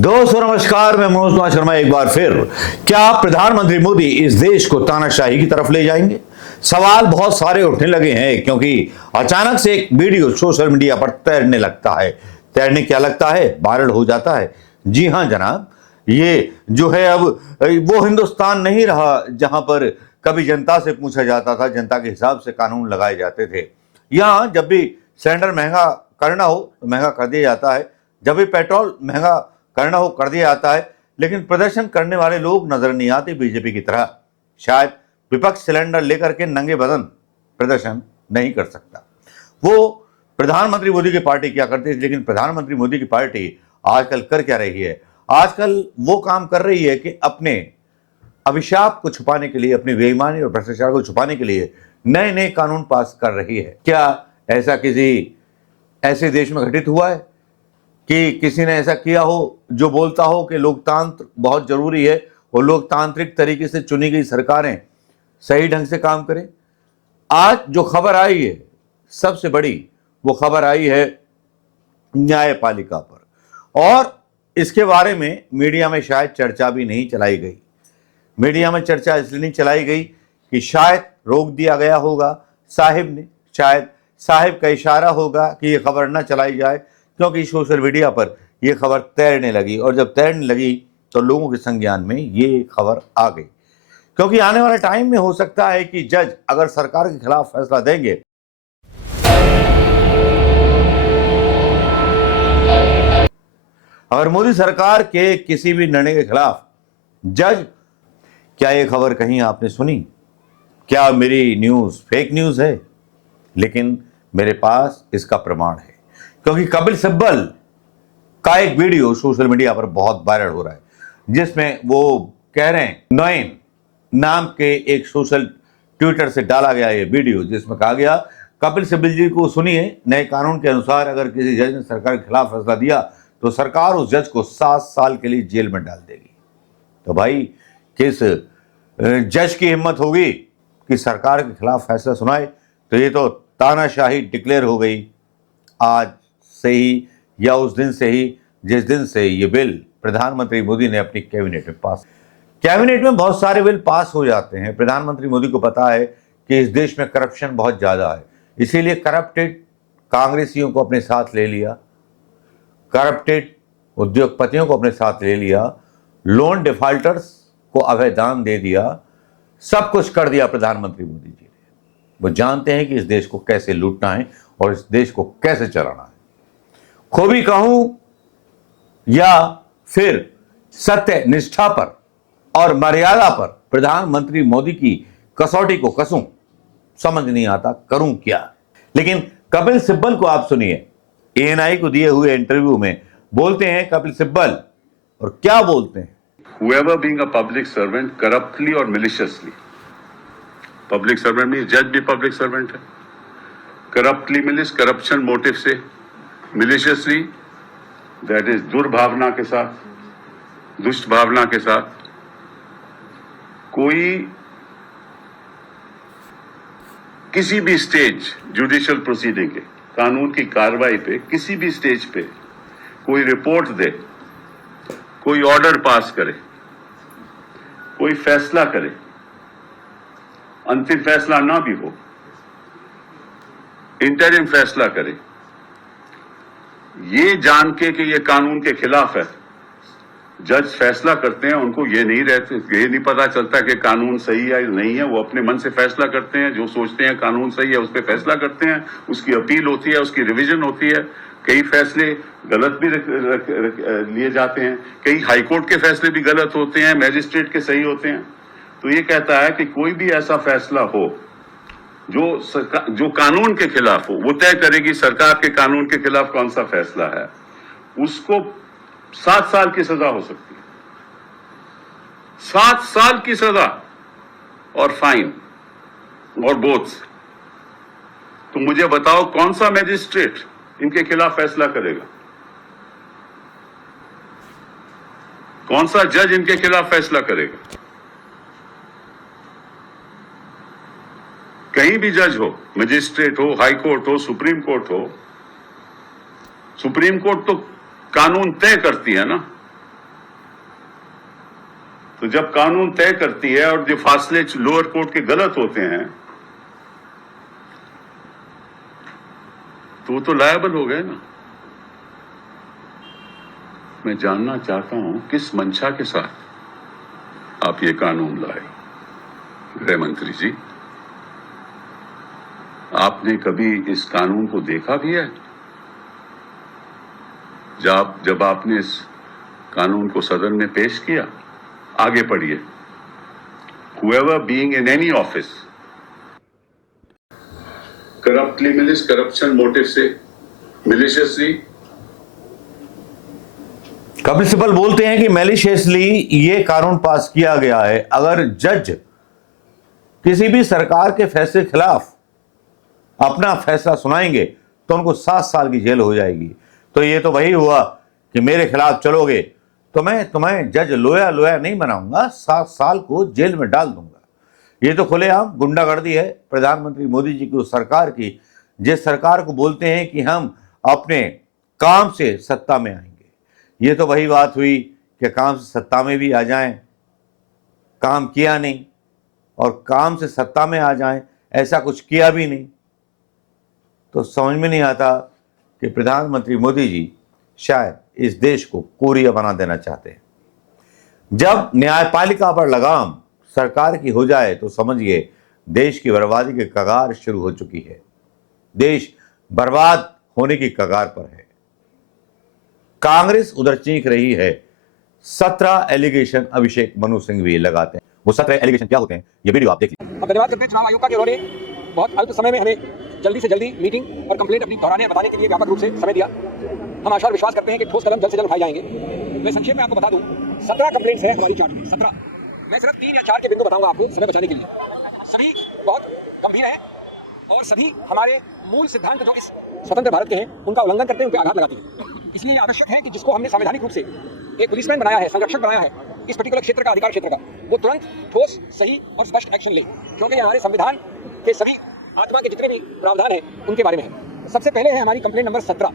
दोस्तों नमस्कार, मैं मनोज कुमार शर्मा एक बार फिर। क्या प्रधानमंत्री मोदी इस देश को तानाशाही की तरफ ले जाएंगे? सवाल बहुत सारे उठने लगे हैं क्योंकि अचानक से एक वीडियो सोशल मीडिया पर तैरने लगता है। तैरने क्या लगता है, वायरल हो जाता है। जी हां जनाब, ये जो है अब वो हिंदुस्तान नहीं रहा जहां पर कभी जनता से पूछा जाता था, जनता के हिसाब से कानून लगाए जाते थे। यहां जब भी सिलेंडर महंगा करना हो तो महंगा कर दिया जाता है, जब भी पेट्रोल महंगा करना हो कर दिया जाता है, लेकिन प्रदर्शन करने वाले लोग नजर नहीं आते बीजेपी की तरह। शायद विपक्ष सिलेंडर लेकर के नंगे बदन प्रदर्शन नहीं कर सकता। वो प्रधानमंत्री मोदी की पार्टी क्या करती थी, लेकिन प्रधानमंत्री मोदी की पार्टी आजकल कर क्या रही है? आजकल वो काम कर रही है कि अपने अभिशाप को छुपाने के लिए, अपनी बेईमानी और भ्रष्टाचार को छुपाने के लिए नए नए कानून पास कर रही है। क्या ऐसा किसी ऐसे देश में घटित हुआ है कि किसी ने ऐसा किया हो जो बोलता हो कि लोकतंत्र बहुत जरूरी है और लोकतांत्रिक तरीके से चुनी गई सरकारें सही ढंग से काम करें? आज जो खबर आई है सबसे बड़ी, वो खबर आई है न्यायपालिका पर, और इसके बारे में मीडिया में शायद चर्चा भी नहीं चलाई गई। मीडिया में चर्चा इसलिए नहीं चलाई गई कि शायद रोक दिया गया होगा साहिब ने, शायद साहिब का इशारा होगा कि ये खबर न चलाई जाए, क्योंकि सोशल मीडिया पर यह खबर तैरने लगी, और जब तैरने लगी तो लोगों के संज्ञान में ये खबर आ गई। क्योंकि आने वाले टाइम में हो सकता है कि जज अगर सरकार के खिलाफ फैसला देंगे, अगर मोदी सरकार के किसी भी निर्णय के खिलाफ जज, क्या ये खबर कहीं आपने सुनी? क्या मेरी न्यूज फेक न्यूज है? लेकिन मेरे पास इसका प्रमाण है, क्योंकि कपिल सिब्बल का एक वीडियो सोशल मीडिया पर बहुत वायरल हो रहा है, जिसमें वो कह रहे हैं, नोएन नाम के एक सोशल ट्विटर से डाला गया ये वीडियो, जिसमें कहा गया कपिल सिब्बल जी को सुनिए, नए कानून के अनुसार अगर किसी जज ने सरकार के खिलाफ फैसला दिया तो सरकार उस जज को 7 साल के लिए जेल में डाल देगी। तो भाई, किस जज की हिम्मत होगी कि सरकार के खिलाफ फैसला सुनाए? तो ये तो तानाशाही डिक्लेयर हो गई आज से ही, या उस दिन से ही जिस दिन से ये बिल प्रधानमंत्री मोदी ने अपनी कैबिनेट में पास। कैबिनेट में बहुत सारे बिल पास हो जाते हैं। प्रधानमंत्री मोदी को पता है कि इस देश में करप्शन बहुत ज्यादा है, इसीलिए करप्टेड कांग्रेसियों को अपने साथ ले लिया, करप्टेड उद्योगपतियों को अपने साथ ले लिया, लोन डिफॉल्टर्स को अभय दान दे दिया, सब कुछ कर दिया प्रधानमंत्री मोदी जी ने। वो जानते हैं कि इस देश को कैसे लूटना है और इस देश को कैसे चलाना है। खूबी कहूं या फिर सत्य निष्ठा पर और मर्यादा पर प्रधानमंत्री मोदी की कसौटी को कसूं, समझ नहीं आता करूं क्या। लेकिन कपिल सिब्बल को आप सुनिए, एएनआई को दिए हुए इंटरव्यू में बोलते हैं कपिल सिब्बल, और क्या बोलते हैं? Whoever being a public servant corruptly or maliciously, public servant means जज भी public servant है, corruptly means corruption motive से, maliciously that is दुर्भावना के साथ, दुष्ट भावना के साथ कोई किसी भी स्टेज जुडिशियल प्रोसीडिंग के, कानून की कार्रवाई पे किसी भी स्टेज पे कोई रिपोर्ट दे, कोई ऑर्डर पास करे, कोई फैसला करे, अंतिम फैसला ना भी हो, इंटरिम फैसला करे, ये जान के कि ये कानून के खिलाफ है, जज फैसला करते हैं, उनको ये नहीं पता चलता कि कानून सही है या नहीं है। वो अपने मन से फैसला करते हैं, जो सोचते हैं कानून सही है उस पर फैसला करते हैं, उसकी अपील होती है, उसकी रिवीजन होती है। कई फैसले गलत भी लिए जाते हैं, कई हाईकोर्ट के फैसले भी गलत होते हैं, मैजिस्ट्रेट के सही होते हैं। तो ये कहता है कि कोई भी ऐसा फैसला हो जो कानून के खिलाफ हो, वो तय करेगी सरकार के कानून के खिलाफ कौन सा फैसला है, उसको 7 साल की सजा हो सकती है, 7 साल की सजा और फाइन और बोथ। तो मुझे बताओ कौन सा मैजिस्ट्रेट इनके खिलाफ फैसला करेगा, कौन सा जज इनके खिलाफ फैसला करेगा? कहीं भी जज हो, मजिस्ट्रेट हो, हाई कोर्ट हो, सुप्रीम कोर्ट हो, सुप्रीम कोर्ट तो कानून तय करती है ना, तो जब कानून तय करती है और जो फासले लोअर कोर्ट के गलत होते हैं तो वो तो लायबल हो गए ना। मैं जानना चाहता हूं किस मंशा के साथ आप ये कानून लाए गृह मंत्री जी। आपने कभी इस कानून को देखा भी है? जब आपने इस कानून को सदन में पेश किया, आगे पढ़िए। Whoever being in any office corruptly means corruption motive से maliciously। कपिल सिब्बल बोलते हैं कि मैलिशियसली ये कानून पास किया गया है। अगर जज किसी भी सरकार के फैसले के खिलाफ अपना फैसला सुनाएंगे तो उनको 7 साल की जेल हो जाएगी। तो ये तो वही हुआ कि मेरे खिलाफ चलोगे तो मैं तुम्हें जज लोया नहीं बनाऊंगा, 7 साल को जेल में डाल दूंगा। ये तो खुलेआम गुंडागर्दी है प्रधानमंत्री मोदी जी की उस सरकार की, जिस सरकार को बोलते हैं कि हम अपने काम से सत्ता में आएंगे। ये तो वही बात हुई कि काम से सत्ता में भी आ जाएं, काम किया नहीं, और काम से सत्ता में आ जाएं, ऐसा कुछ किया भी नहीं। तो समझ में नहीं आता कि प्रधानमंत्री मोदी जी शायद इस देश को कोरिया बना देना चाहते हैं। जब न्यायपालिका पर लगाम सरकार की हो जाए तो समझिए देश की बर्बादी की कगार शुरू हो चुकी है। देश बर्बाद होने की कगार पर है। कांग्रेस उधर चीख रही है। 17 एलिगेशन अभिषेक मनु सिंह भी लगाते हैं। वो 17 एलिगेशन क्या होते हैं, ये वीडियो आप देख लीजिए। हम धन्यवाद करते हैं चुनाव आयोग का कि उन्होंने बहुत अल्प समय में हमें जल्दी से जल्दी मीटिंग और कंप्लेंट अपनी दोहराने और बताने के लिए व्यापक रूप से समय दिया। हम आशा और विश्वास करते हैं कि ठोस कदम जल्द से जल्द उठाए जाएंगे। मैं संक्षेप में आपको बता दूं, 17 कंप्लेंट्स हैं हमारी चार्ट में। 17 मैं सिर्फ 3 या 4 के बिंदु बताऊंगा आपको समय बचाने के लिए। सभी बहुत गंभीर हैं और सभी हमारे मूल सिद्धांत जो इस स्वतंत्र भारत के हैं उनका उल्लंघन करते हैं, उन पर आघात लगाते हैं। इसलिए आवश्यक है कि जिसको हमने संवैधानिक रूप से एक पुलिसमैन बनाया है, संरक्षक बनाया है इस पर्टिकुलर क्षेत्र का, अधिकार क्षेत्र का, वो तुरंत ठोस, सही और स्पष्ट एक्शन ले, क्योंकि ये हमारे संविधान के सभी आत्मा के जितने भी प्रावधान हैं उनके बारे में है। सबसे पहले है हमारी कंप्लेंट नंबर 17।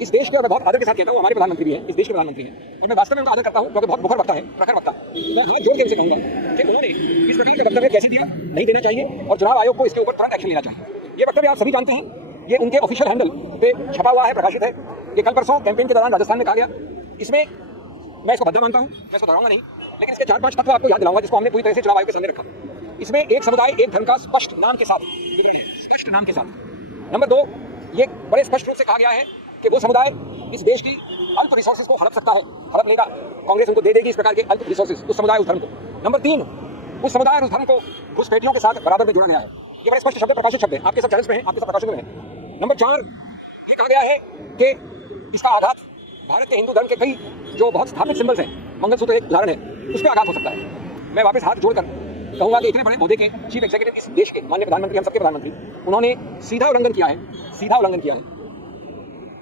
इस देश के, और मैं बहुत आदर के साथ कहता हूँ, हमारे प्रधानमंत्री भी हैं, इस देश के प्रधानमंत्री हैं, और मैं वास्तव में उनका आदर करता हूँ क्योंकि बहुत मुखर वक्ता है, प्रखर वक्ता। मैं हाथ जोड़ के इनसे कहूँगा कि उन्होंने इस प्रकार का वक्तव्य कैसे दिया, नहीं देना चाहिए, और चुनाव आयोग को इसके ऊपर तुरंत एक्शन लेना चाहिए। ये वक्तव्य आप सभी जानते हैं, ये उनके ऑफिशियल हैंडल पे छपा हुआ है, प्रकाशित है। ये कल परसों कैंपेन के दौरान राजस्थान में कहा गया। इसमें मैं इसको भद्दा मानता हूँ, मैं इसको दोहराऊंगा नहीं, लेकिन इसके 4-5 तत्व आपको याद दिलाऊंगा जिसको हमने पूरी तरह से चुनाव आयोग के सामने रखा। इसमें एक समुदाय एक धर्म का स्पष्ट नाम के साथ विवरण है, स्पष्ट नाम के साथ। नंबर 2, ये बड़े स्पष्ट रूप से कहा गया है कि वो समुदाय इस देश की अल्प रिसोर्सेज को हड़प सकता है, हड़प लेगा, कांग्रेस उनको दे देगी इस प्रकार के अल्प रिसोर्सेज, उस समुदाय उस धर्म को। नंबर 3, उस समुदाय और उस धर्म को घुसपैठियों के साथ बराबर में जोड़ा गया है। ये बड़े स्पष्ट शब्द, प्रकाशित शब्द है, आपके सब चैनल्स में है, आपके सब प्रकाशनों में है। नंबर 4, ये कहा गया है कि इसका आघात भारत के हिंदू धर्म के कई जो बहुत स्थापित सिंबल्स हैं, मंगलसूत्र एक उदाहरण है, उस पर आघात हो सकता है। मैं वापस हाथ जोड़कर कहूंगा कि इतने बड़े ओहदे के चीफ एग्जीक्यूटिव इस देश के माननीय प्रधानमंत्री, हम सबके प्रधानमंत्री, उन्होंने सीधा उल्लंघन किया है, सीधा उल्लंघन किया है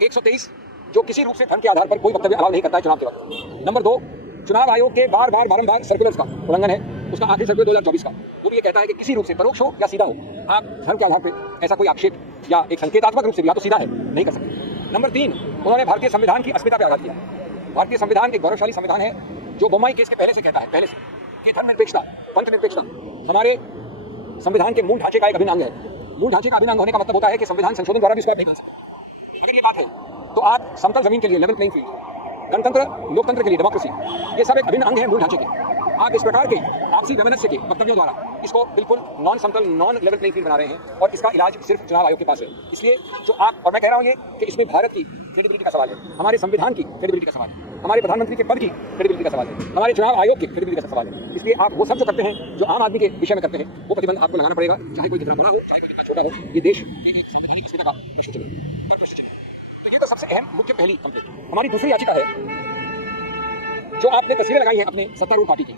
123, जो किसी रूप से धर्म के आधार पर कोई वक्तव्य अलाउ नहीं करता है चुनाव के वक्त। नंबर 2, चुनाव आयोग के बारंबार सर्कुलर्स का उल्लंघन है, उसका आखिरी सर्कुलर 2024 का, वो भी ये कहता है कि किसी रूप से, परोक्ष हो या सीधा हो, आप धर्म के आधार पर ऐसा कोई आक्षेप या एक संकेतात्मक रूप से भी, या तो सीधा है, नहीं कर सकते। नंबर 3, उन्होंने भारतीय संविधान की अस्मिता पर आघात किया। भारतीय संविधान एक गौरवशाली संविधान है जो बोम्मई केस के पहले से कहता है, पहले से, कि धर्मनिरपेक्षता, पंथनिरपेक्षता हमारे संविधान के मूल ढांचे का एक अभिन्न अंग है। मूल ढांचे का अभिन्न अंग होने का मतलब होता है कि संविधान संशोधन द्वारा भी इसको आप नहीं कर सकते। अगर ये बात है तो आप समतल जमीन के लिए, लेवल प्लेइंग फील्ड, गणतंत्र, लोकतंत्र के लिए, डेमोक्रेसी, ये सब एक अभिन्न अंग है मूल ढांचे के। आप इस प्रकार के आपसी वैमनस्य के वक्तव्यों द्वारा इसको बिल्कुल नॉन समतल, नॉन लेवल प्लेइंग फील्ड बना रहे हैं, और इसका इलाज सिर्फ चुनाव आयोग के पास है। इसलिए जो आप, और मैं कह रहा हूँ ये कि इसमें भारत की क्रेडिबिलिटी का सवाल है, हमारे संविधान की क्रेडिबिलिटी का सवाल है, हमारे प्रधानमंत्री के पद की क्रेडिबिलिटी का सवाल है, हमारे चुनाव आयोग की क्रेडिबिलिटी का सवाल है। इसलिए आप वो सब जो करते हैं, जो आम आदमी के विषय में करते हैं, वो प्रतिबंध आपको लगाना पड़ेगा, चाहे कोई कितना बड़ा हो, चाहे कोई कितना छोटा हो। ये देश एक संवैधानिक अस्मिता का प्रश्न चले। तो ये तो सबसे अहम, मुख्य पहली कंप्लेंट। हमारी दूसरी याचिका है, जो आपने तस्वीरें लगाई हैं अपने सत्तारूढ़ पार्टी की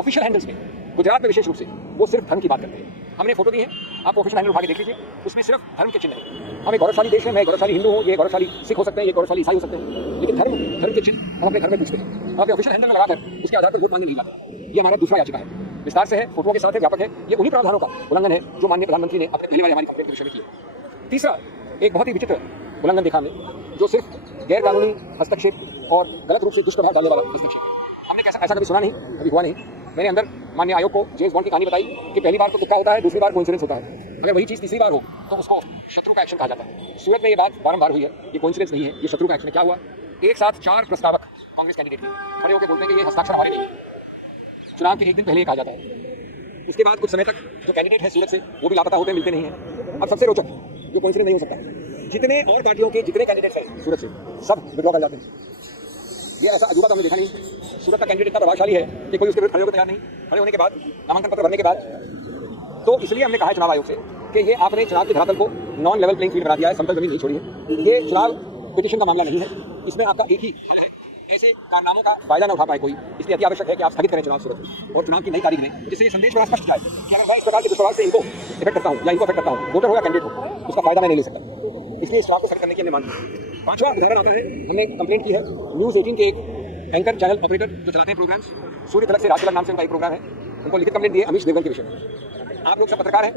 ऑफिशियल हैंडल्स में, गुजरात में विशेष रूप से, वो सिर्फ धर्म की बात करते हैं। हमने फोटो दी है, आप ऑफिशियल हैंडल उठा के देख लीजिए, उसमें सिर्फ धर्म के चिन्ह हैं। हम एक गौरवशाली देश है, मैं गौरवशाली हिंदू हूँ, ये गौरवशाली सिख हो सकते हैं, ये गौरवशाली ईसाई हो सकते हैं, लेकिन धर्म के चिन्ह हम अपने घर में पूछते हैं, हम अपने ऑफिशियल हैंडल में लगाकर उसके आधार पर वोट मांगने नहीं जाते। ये हमारा दूसरा याचिका है, विस्तार से है, फोटो के साथ है, व्यापक है। ये उन्हीं प्रावधानों का उल्लंघन है जो माननीय प्रधानमंत्री ने अपने पहले वाली हमारी कंप्लेंट के विषय में किया। तीसरा, एक बहुत ही विचित्र उल्लंघन देखा हमने, जो सिर्फ गैर कानूनी हस्तक्षेप और गलत रूप से दुष्प्रभाव डालने वाला हस्तक्षेप। हमने ऐसा कभी सुना नहीं, कभी हुआ नहीं मैंने अंदर माननीय आयोग को जेम्स बॉन्ड की कहानी बताई कि पहली बार तो तुक्का होता है, दूसरी बार कोइंसिडेंस होता है। अगर वही चीज़ तीसरी बार हो तो उसको शत्रु का एक्शन कहा जाता है। सूरत में ये बात बारंबार हुई है, ये कोइंसिडेंस नहीं है, ये शत्रु का एक्शन है। क्या हुआ, एक साथ 4 प्रस्तावक कांग्रेस कैंडिडेट थे, खड़े होकर बोलते हैं कि ये हस्ताक्षर हमारे नहीं, चुनाव के एक दिन पहले ये कहा जाता है। इसके बाद कुछ समय तक जो कैंडिडेट है सूरत से वो भी लापता होते मिलते नहीं हैं। अब सबसे रोचक जो कोइंसिडेंस नहीं हो सकता, जितने और पार्टियों के जितने कैंडिडेट्स हैं सूरत से सब विड्रॉ कर जाते हैं। ये ऐसा अजूबा तो हमने देखा नहीं। सूरत का कैंडिडेट इतना प्रभावशाली है कि कोई उसके विरुद्ध खड़े होकर तैयार नहीं। खड़े होने के बाद, नामांकन पत्र भरने के बाद, तो इसलिए हमने कहा है चुनाव आयोग से कि ये आपने चुनाव के धरातल को नॉन लेवल प्लेइंग फील्ड बना दिया है, समतल जमीन नहीं छोड़ी है। ये चुनाव पिटीशन का मामला नहीं है, इसमें आपका एक ही हल है, ऐसे कारनामों का फायदा न उठा पाए कोई, इसलिए अति आवश्यक है कि आप स्थगित करें चुनाव सूरत में और चुनाव की नई तारीख में, जिससे ये संदेश बड़ा स्पष्ट जाए कि अगर मैं इस प्रकार के दुष्प्रभाव से इनको इफेक्ट करता हूँ या इनको इफेक्ट करता हूँ, वोटर हो या कैंडिडेट हो, उसका फायदा मैं नहीं ले सकता। इसलिए इस चुनाव को स्थगित करने की हमने मांग की। 5वां उदाहरण आता है, हमने कंप्लेंट की है न्यूज़ 18 के एक एंकर चैनल ऑपरेटर जो चलाते हैं प्रोग्राम्स, सूर्य तलक से राज तलक नाम से उनका एक प्रोग्राम है, उनको लिखित कंप्लेंट दी है अमीश देवगन के विषय में। आप लोग सब पत्रकार हैं,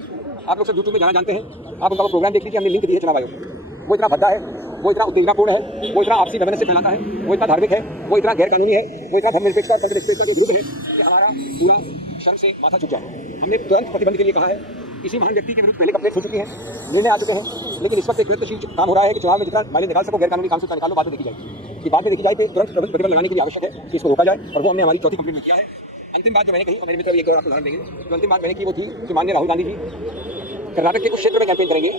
आप लोग सब यूट्यूब में जाना जानते हैं, आप उनका वो प्रोग्राम देख लीजिए, हमने लिंक दी है चुनाव आयोग को। वो इतना भद्दा है, वो इतना उत्तेजनापूर्ण है, वो इतना आपसी दमन से फैलाता है, वो इतना धार्मिक है, वो इतना गैर कानूनी है, वो इतना धर्मनिरपेक्षता और निरपेक्षता के विरुद्ध है कि हमारा पूरा शर्म से माथा झुक जाए। हमने तुरंत प्रतिबंध के लिए कहा है। इसी महान व्यक्ति के विरुद्ध पहले कंप्लेंट हो चुकी है, निर्णय आ चुके हैं, लेकिन इस वक्त एक विरुद्धशील काम हो रहा है कि चुनाव में जितना माइलेज निकाल सको गैर कानूनी काम से उतना निकालो, बाद में देखी जाएगी। कि बाद में देखी जाए तो तुरंत प्रतिबंध लगाने के लिए आवश्यक है कि इसको रोका जाए, और वो हमने हमारी चौथी कंप्लेंट में किया है। अंतिम बात जो मैंने कही, और मेरे मित्र एक और आपको उदाहरण देंगे, जो अंतिम बात मैंने की वो थी कि माननीय राहुल गांधी जी कर्नाटक के कुछ क्षेत्र में कैंपेन करेंगे,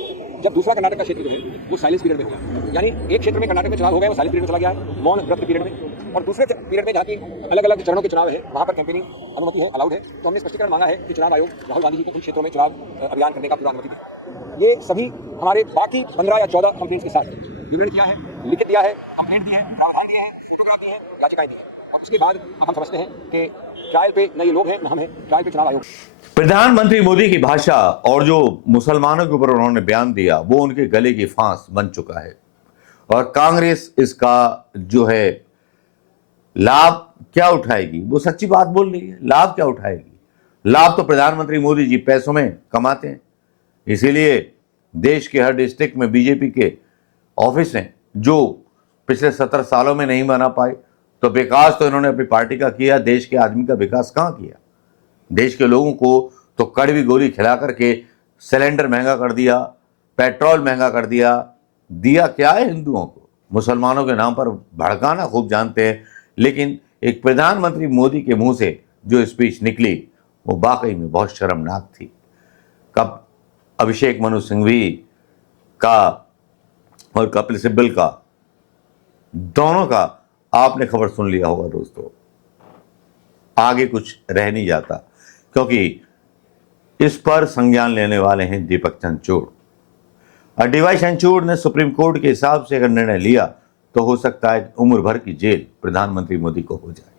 जब दूसरा कर्नाटक का क्षेत्र जो है वो साइलेंस पीरियड में होगा। यानी एक क्षेत्र में कर्नाटक में चुनाव हो गया, वो साइलेंस पीरियड में चला गया है, मौन व्रत पीरियड में, और दूसरे पीरियड में जहाँ की अलग अलग चरणों के चुनाव है वहाँ पर कैंपेनिंग अनुमति है, अलाउड है। तो हमने स्पष्टीकरण मांगा है कि चुनाव आयोग राहुल गांधी जी को उन क्षेत्रों में चुनाव अभियान करने का पूरा अनुमति दी। ये सभी हमारे बाकी 15 या 14 कंप्लेंट्स के साथ विवरण किया है, लिखित दिया है, कंप्लेंट दी है, प्रावधान दिए हैं, फोटोग्राफ दी है, याचिकाएं दी है। और उसके बाद अब हम समझते हैं कि ट्रायल पे न ये लोग हैं न हम हैं, ट्रायल पे चुनाव आयोग। प्रधानमंत्री मोदी की भाषा और जो मुसलमानों के ऊपर उन्होंने बयान दिया वो उनके गले की फांस बन चुका है, और कांग्रेस इसका जो है लाभ क्या उठाएगी, वो सच्ची बात बोल रही है। लाभ क्या उठाएगी? लाभ तो प्रधानमंत्री मोदी जी पैसों में कमाते हैं, इसीलिए देश के हर डिस्ट्रिक्ट में बीजेपी के ऑफिस हैं जो पिछले 17 सालों में नहीं बना पाए। तो विकास तो इन्होंने अपनी पार्टी का किया, देश के आदमी का विकास कहाँ किया? देश के लोगों को तो कड़वी गोली खिला करके सिलेंडर महंगा कर दिया, पेट्रोल महंगा कर दिया। दिया क्या है हिंदुओं को? मुसलमानों के नाम पर भड़काना खूब जानते हैं, लेकिन एक प्रधानमंत्री मोदी के मुंह से जो स्पीच निकली वो वाकई में बहुत शर्मनाक थी। कब अभिषेक मनु सिंघवी का और कपिल सिब्बल का, दोनों का आपने खबर सुन लिया होगा दोस्तों। आगे कुछ रह नहीं जाता, क्योंकि इस पर संज्ञान लेने वाले हैं दीपक चंद्रचूड़। और डीवाई चंद्रचूड़ ने सुप्रीम कोर्ट के हिसाब से अगर निर्णय लिया तो हो सकता है उम्र भर की जेल प्रधानमंत्री मोदी को हो जाए।